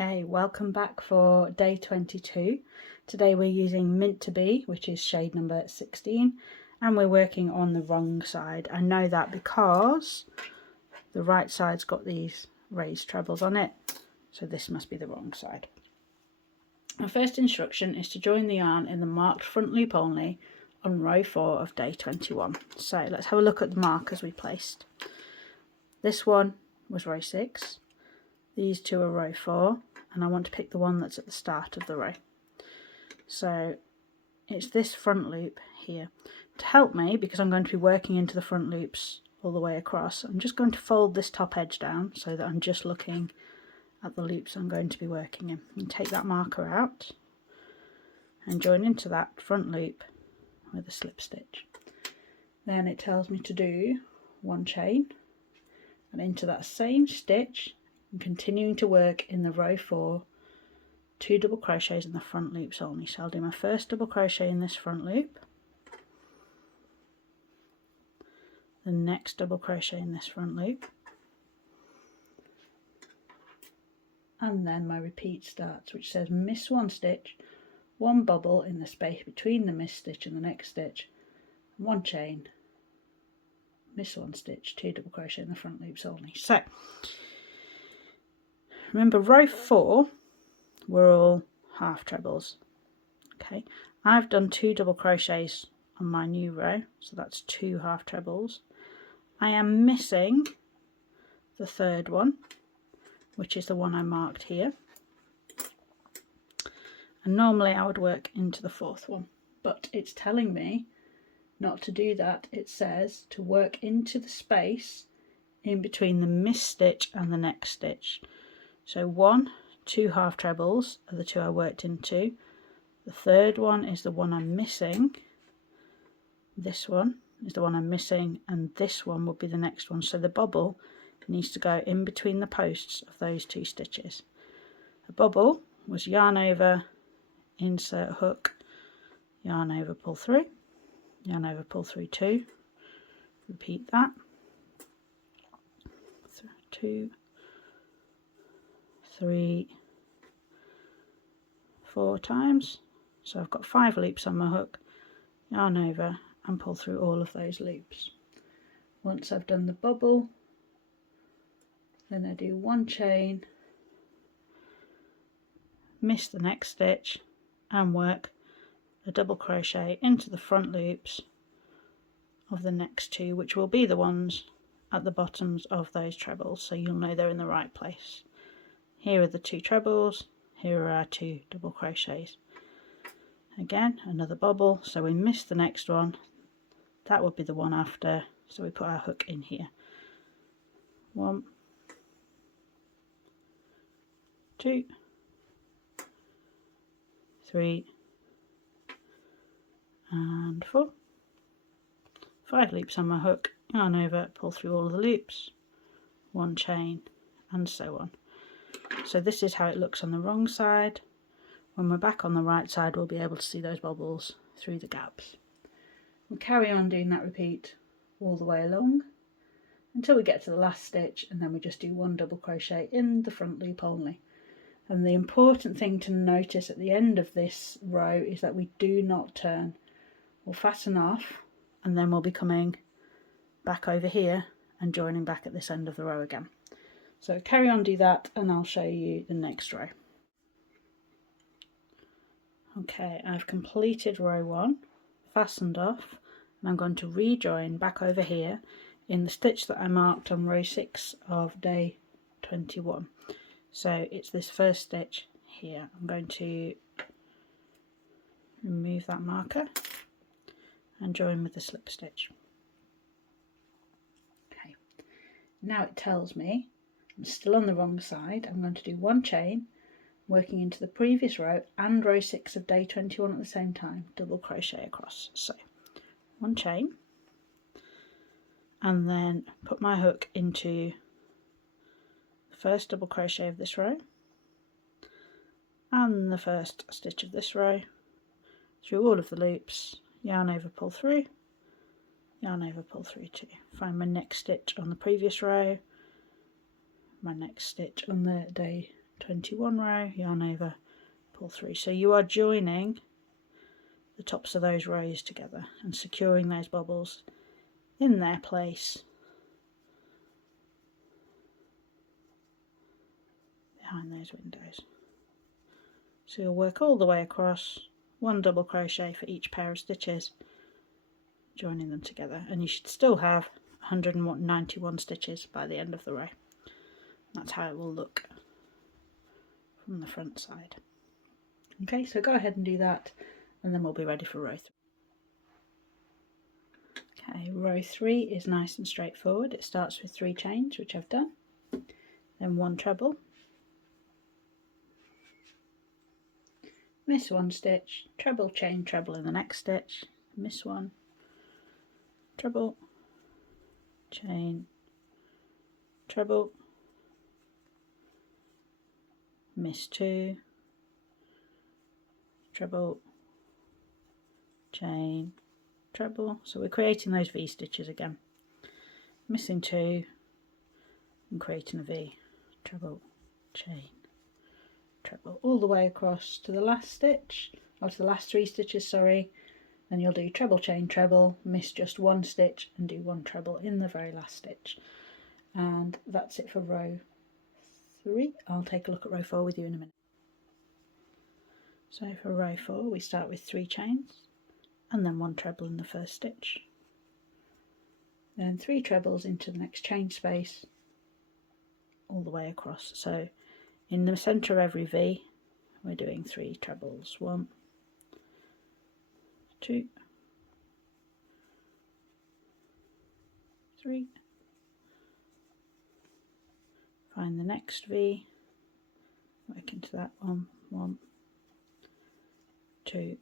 Okay, welcome back for day 22. Today we're using Mint to Be, which is shade number 16, and we're working on the wrong side. I know that because the right side's got these raised trebles on it, so this must be the wrong side. Our first instruction is to join the yarn in the marked front loop only on row 4 of day 21. So let's have a look at the markers we placed. This one was row 6. These two are row 4, and I want to pick the one that's at the start of the row. So it's this front loop here. To help me, because I'm going to be working into the front loops all the way across, I'm just going to fold this top edge down so that I'm just looking at the loops I'm going to be working in. And take that marker out and join into that front loop with a slip stitch. Then it tells me to do one chain and into that same stitch, and continuing to work in the row 4, 2 double crochets in the front loops only. So I'll do my first double crochet in this front loop, the next double crochet in this front loop, and then my repeat starts, which says miss one stitch, one bubble in the space between the missed stitch and the next stitch, one chain, miss one stitch, 2 double crochet in the front loops only. So remember, row 4 were all half trebles. Okay, I've done 2 double crochets on my new row, so that's 2 half trebles. I am missing the third one, which is the one I marked here, and normally I would work into the fourth one, but it's telling me not to do that. It says to work into the space in between the missed stitch and the next stitch. So 1, 2 half trebles are the 2 I worked into. The third one is the one I'm missing. This one is the one I'm missing, and this one will be the next one. So the bubble needs to go in between the posts of those 2 stitches. The bubble was yarn over, insert hook, yarn over, pull through, yarn over, pull through 2. Repeat that. 2, 3, 4 times. So I've got 5 loops on my hook, yarn over and pull through all of those loops. Once I've done the bubble, then I do one chain, miss the next stitch and work a double crochet into the front loops of the next 2, which will be the ones at the bottoms of those trebles, so you'll know they're in the right place. Here are the 2 trebles, here are our 2 double crochets. Again, another bubble, so we miss the next one, that would be the one after, so we put our hook in here. 1, 2, 3 and 4. 5 loops on my hook, yarn over, pull through all of the loops, one chain, and so on. So this is how it looks on the wrong side. When we're back on the right side, we'll be able to see those bubbles through the gaps. We'll carry on doing that repeat all the way along until we get to the last stitch, and then we just do 1 double crochet in the front loop only. And the important thing to notice at the end of this row is that we do not turn. We'll fasten off, and then we'll be coming back over here and joining back at this end of the row again. So carry on, do that, and I'll show you the next row. Okay, I've completed row 1, fastened off, and I'm going to rejoin back over here in the stitch that I marked on row 6 of day 21. So it's this first stitch here. I'm going to remove that marker and join with the slip stitch. Okay, now it tells me I'm still on the wrong side. I'm going to do 1 chain, working into the previous row and row 6 of day 21 at the same time, double crochet across. So 1 chain, and then put my hook into the first double crochet of this row and the first stitch of this row, through all of the loops, yarn over, pull through, yarn over, pull through 2. Find my next stitch on the previous row, my next stitch on the day 21 row, yarn over, pull through. So you are joining the tops of those rows together and securing those bubbles in their place behind those windows. So you'll work all the way across, 1 double crochet for each pair of stitches, joining them together, and you should still have 191 stitches by the end of the row. That's how it will look from the front side. Okay, so go ahead and do that, and then we'll be ready for row 3. Okay, row 3 is nice and straightforward. It starts with 3 chains, which I've done, then 1 treble, miss 1 stitch, treble, chain, treble in the next stitch, miss 1, treble, chain, treble, miss 2, treble, chain, treble. So we're creating those V stitches again, missing 2 and creating a V, treble, chain, treble, all the way across to the last stitch, or to the last 3 stitches, sorry. Then you'll do treble, chain, treble, miss just 1 stitch and do 1 treble in the very last stitch. And that's it for row 3. I'll take a look at row 4 with you in a minute. So for row 4 we start with 3 chains and then 1 treble in the first stitch, then 3 trebles into the next chain space all the way across. So in the centre of every V we're doing 3 trebles, 1, 2, 3, find the next V, work into that one, 1, 2,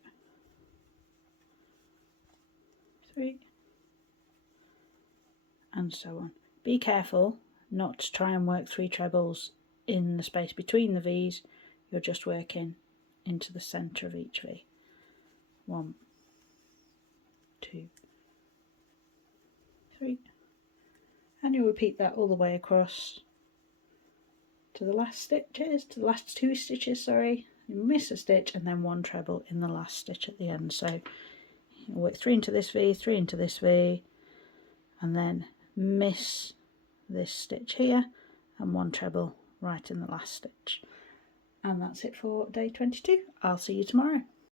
3, and so on. Be careful not to try and work 3 trebles in the space between the V's, you're just working into the centre of each V. 1, 2, 3, and you'll repeat that all the way across to the last stitches, to the last 2 stitches, sorry. You miss a stitch and then 1 treble in the last stitch at the end. So you work 3 into this V, 3 into this V, and then miss this stitch here and 1 treble right in the last stitch. And that's it for day 22. I'll see you tomorrow.